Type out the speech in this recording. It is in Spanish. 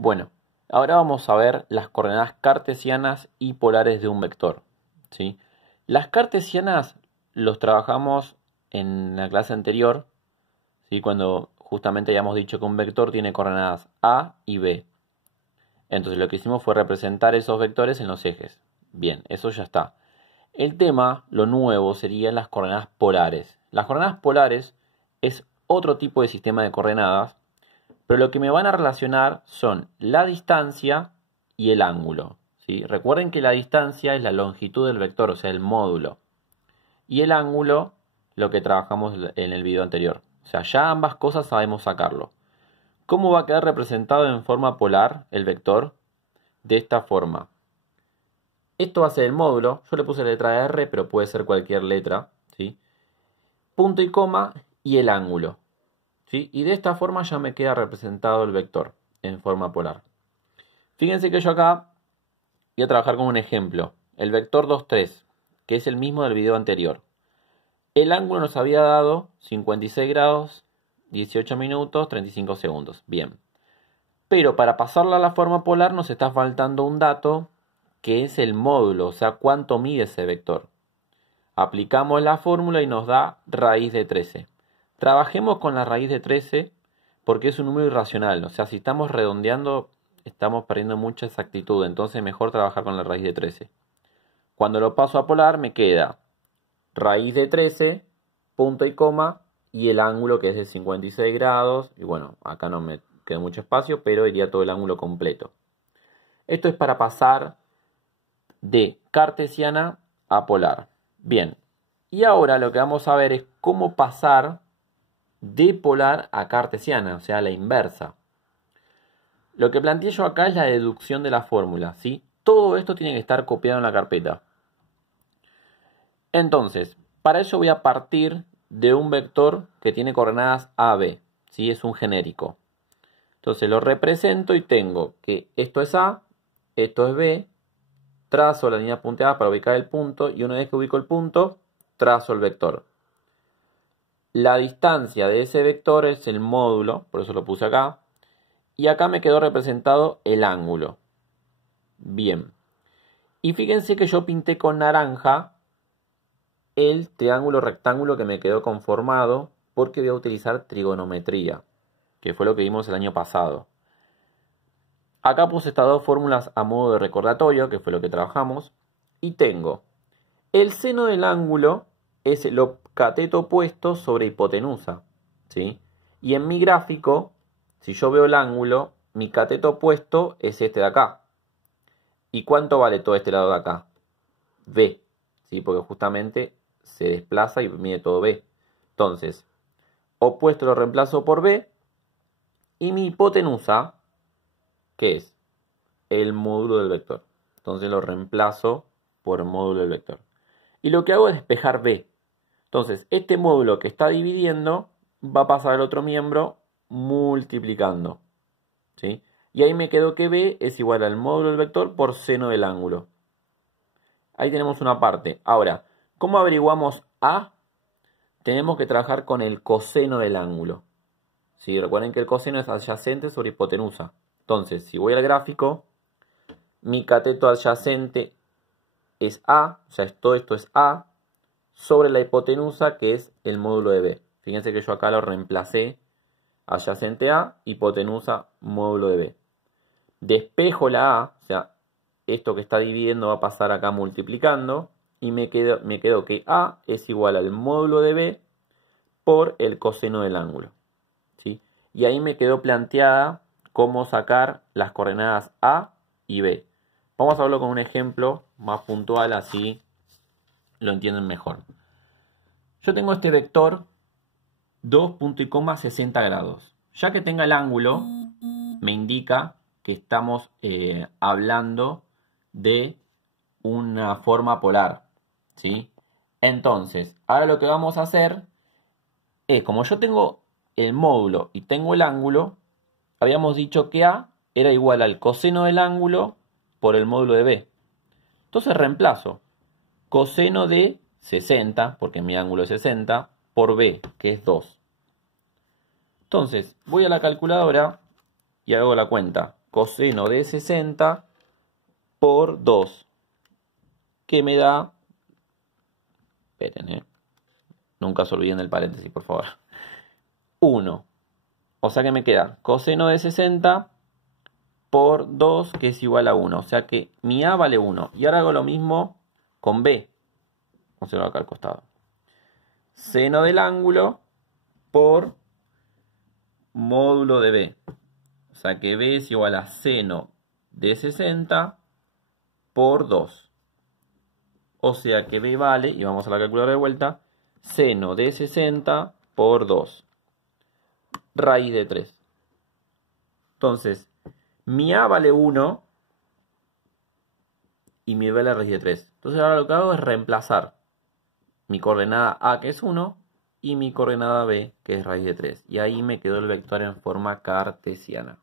Bueno, ahora vamos a ver las coordenadas cartesianas y polares de un vector, ¿sí? Las cartesianas los trabajamos en la clase anterior, ¿sí? Cuando justamente habíamos dicho que un vector tiene coordenadas A y B. Entonces lo que hicimos fue representar esos vectores en los ejes. Bien, eso ya está. El tema, lo nuevo, serían las coordenadas polares. Las coordenadas polares es otro tipo de sistema de coordenadas, pero lo que me van a relacionar son la distancia y el ángulo, ¿sí? Recuerden que la distancia es la longitud del vector, o sea, el módulo. Y el ángulo, lo que trabajamos en el video anterior. O sea, ya ambas cosas sabemos sacarlo. ¿Cómo va a quedar representado en forma polar el vector? De esta forma. Esto va a ser el módulo. Yo le puse la letra R, pero puede ser cualquier letra, ¿sí? Punto y coma y el ángulo, ¿sí? Y de esta forma ya me queda representado el vector en forma polar. Fíjense que yo acá voy a trabajar con un ejemplo. El vector 2, 3, que es el mismo del video anterior. El ángulo nos había dado 56 grados, 18 minutos, 35 segundos. Bien. Pero para pasarla a la forma polar nos está faltando un dato que es el módulo, o sea, cuánto mide ese vector. Aplicamos la fórmula y nos da raíz de 13. Trabajemos con la raíz de 13 porque es un número irracional. O sea, si estamos redondeando, estamos perdiendo mucha exactitud. Entonces, mejor trabajar con la raíz de 13. Cuando lo paso a polar, me queda raíz de 13, punto y coma, y el ángulo que es de 56 grados. Y bueno, acá no me queda mucho espacio, pero iría todo el ángulo completo. Esto es para pasar de cartesiana a polar. Bien, y ahora lo que vamos a ver es cómo pasar de polar a cartesiana, o sea, la inversa. Lo que planteé yo acá es la deducción de la fórmula, ¿sí? Todo esto tiene que estar copiado en la carpeta. Entonces, para ello voy a partir de un vector que tiene coordenadas AB, ¿sí? Es un genérico. Entonces lo represento y tengo que esto es A, esto es B, trazo la línea punteada para ubicar el punto y una vez que ubico el punto, trazo el vector. La distancia de ese vector es el módulo, por eso lo puse acá, y acá me quedó representado el ángulo. Bien. Y fíjense que yo pinté con naranja el triángulo rectángulo que me quedó conformado porque voy a utilizar trigonometría, que fue lo que vimos el año pasado. Acá puse estas dos fórmulas a modo de recordatorio, que fue lo que trabajamos. Y tengo el seno del ángulo es el cateto opuesto sobre hipotenusa, ¿sí? Y en mi gráfico, si yo veo el ángulo, mi cateto opuesto es este de acá. ¿Y cuánto vale todo este lado de acá? B, ¿sí? Porque justamente se desplaza y mide todo B. Entonces, opuesto lo reemplazo por B. Y mi hipotenusa, ¿qué es? El módulo del vector. Entonces lo reemplazo por el módulo del vector. Y lo que hago es despejar B. Entonces, este módulo que está dividiendo va a pasar al otro miembro multiplicando, ¿sí? Y ahí me quedo que B es igual al módulo del vector por seno del ángulo. Ahí tenemos una parte. Ahora, ¿cómo averiguamos A? Tenemos que trabajar con el coseno del ángulo, ¿sí? Recuerden que el coseno es adyacente sobre hipotenusa. Entonces, si voy al gráfico, mi cateto adyacente es A, o sea, todo esto es A, sobre la hipotenusa que es el módulo de B. Fíjense que yo acá lo reemplacé, adyacente A, hipotenusa, módulo de B. Despejo la A, o sea, esto que está dividiendo va a pasar acá multiplicando, y me quedo que A es igual al módulo de B por el coseno del ángulo, ¿sí? Y ahí me quedó planteada cómo sacar las coordenadas A y B. Vamos a verlo con un ejemplo más puntual, así lo entienden mejor. Yo tengo este vector 2,60 grados. Ya que tenga el ángulo, me indica que estamos hablando de una forma polar, ¿sí? Entonces, ahora lo que vamos a hacer es, como yo tengo el módulo y tengo el ángulo, habíamos dicho que A era igual al coseno del ángulo por el módulo de B. Entonces reemplazo coseno de 60, porque mi ángulo es 60, por B, que es 2. Entonces voy a la calculadora y hago la cuenta. coseno de 60 por 2. Que me da... Esperen, nunca se olviden del paréntesis, por favor. 1. O sea que me queda coseno de 60 por 2, que es igual a 1. O sea que mi A vale 1. Y ahora hago lo mismo con B. Vamos a hacerlo acá al costado. Seno del ángulo por módulo de B. O sea que B es igual a seno de 60 por 2. O sea que B vale, y vamos a la calculadora de vuelta, seno de 60 por 2. Raíz de 3. Entonces, mi A vale 1 y mi B vale raíz de 3. Entonces ahora lo que hago es reemplazar mi coordenada A, que es 1, y mi coordenada B, que es raíz de 3. Y ahí me quedó el vector en forma cartesiana.